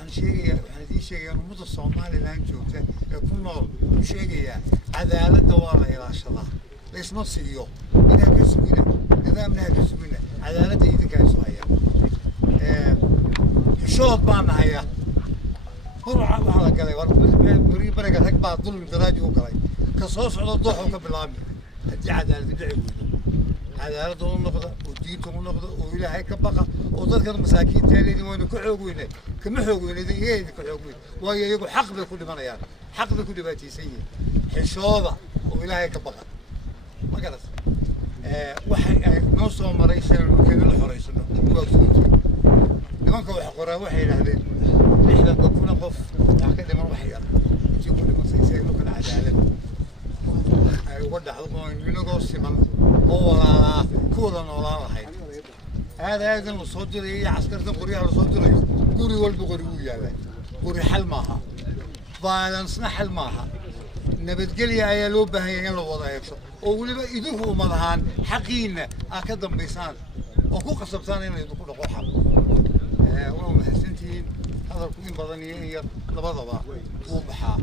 waxaan sheegayaa ummadda Soomaaliland joogta ee ku nool u sheegayaa cadaaladda waa la ilaashadaa laysma siiyo inaa ka sugina nidaamna ka sugina cadaaladda idinka ay soo hayaan xishood baan nahayaa waxaa la galay warii bariga rag baa dulmi daraaji u galay ka soo socdo dooxu ka bilaabmi haddii cadaaladda dhici weydo cadaaladda u noqda oo diinta u noqda oo ilaahay ka baqa oo dadkan masaakiinta leedin waynu ka xoog weynay kama xoog weynay iyaga ka xoog weyn waayo iyagu xaq bay ku dhimanayaan xaq bay ku dhibaataysan yihiin xishooda oo ilaahay ka baqa ma garas waxay noo soo maray shan keena la xoreysano waa suuqi nimanka wax qoraa waxay yiraahdeen lixdan kuna qof wax ka dhiman wax yar intii ku dhimasay si loo kala cadaalad ay wada hadlooyin inagoo siman oo walaalaa kuwada noolaan lahayd هذا الصدر هي عسكرة قرية الصدر قري والبقري وياه قري حل معها فالنصنا حل معها نبتقلي يا لوبة هي يلا وضعيك وولي بقى يدوه مضهان حقين أكدم بيسان وكو قصب ثاني يدخلوا قوحة ومحسنتين هذا الكوين بضنيين هي لبضبة وبحا